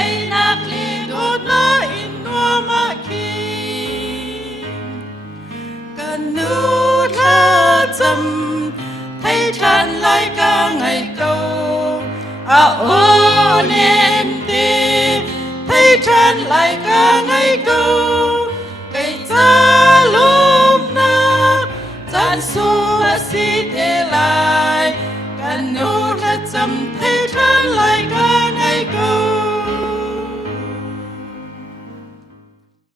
Cây nạc lì đốt nó in nua mà khi Cần nụ thơ châm Thấy tràn lại cả ngày câu ô nên đi Thấy tràn lại cả ngày câu Cây ta lúc na Chán xua xí thế lại Cần nụ thơ châm Thấy tràn lại cả ngày câu